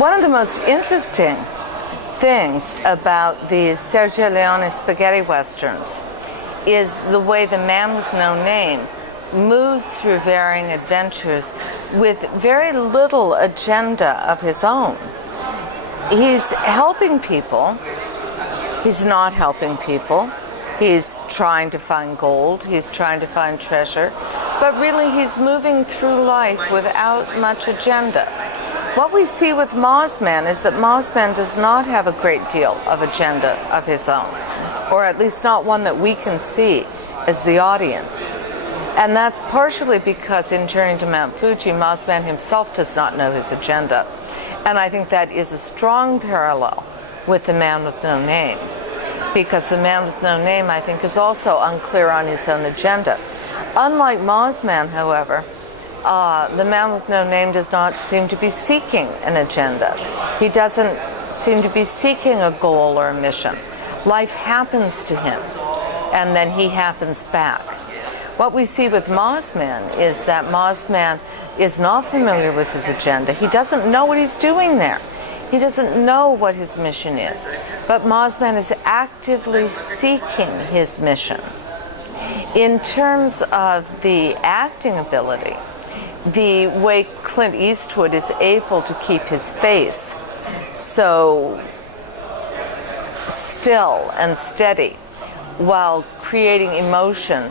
One of the most interesting things about these Sergio Leone spaghetti westerns is the way the man with no name moves through varying adventures with very little agenda of his own. He's helping people. He's not helping people. He's trying to find gold. He's trying to find treasure. But really, he's moving through life without much agenda. What we see with Mozzman is that Mozzman does not have a great deal of agenda of his own, or at least not one that we can see as the audience. And that's partially because in Journey to Mount Fuji, Mozzman himself does not know his agenda. And I think that is a strong parallel with the man with no name, because the man with no name, I think, is also unclear on his own agenda. Unlike Mozzman, however, the man with no name does not seem to be seeking an agenda. He doesn't seem to be seeking a goal or a mission. Life happens to him, and then he happens back. What we see with Mozzman is that Mozzman is not familiar with his agenda. He doesn't know what he's doing there. He doesn't know what his mission is. But Mozzman is actively seeking his mission. In terms of the acting ability, the way Clint Eastwood is able to keep his face so still and steady while creating emotion,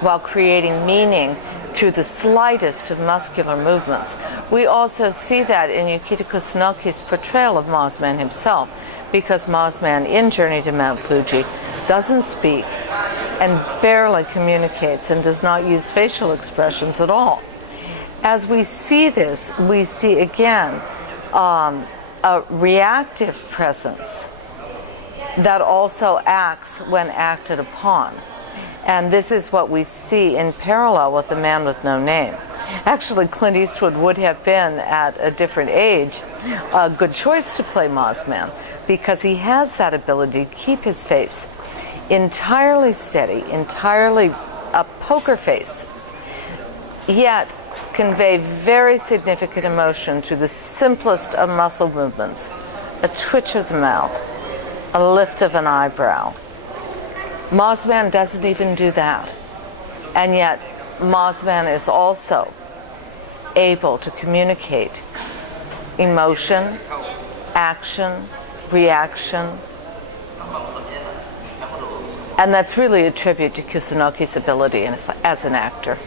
while creating meaning through the slightest of muscular movements. We also see that in Yukito Kusunoki's portrayal of Mozzman himself, because Mozzman in Journey to Mount Fuji doesn't speak and barely communicates and does not use facial expressions at all. As we see this, we see again a reactive presence that also acts when acted upon. And this is what we see in parallel with the man with no name. Actually, Clint Eastwood would have been, at a different age, a good choice to play Mozzman, because he has that ability to keep his face entirely steady, entirely a poker face, yet convey very significant emotion through the simplest of muscle movements, a twitch of the mouth, a lift of an eyebrow. Mozzman doesn't even do that. And yet, Mozzman is also able to communicate emotion, action, reaction. And that's really a tribute to Kusunoki's ability as an actor.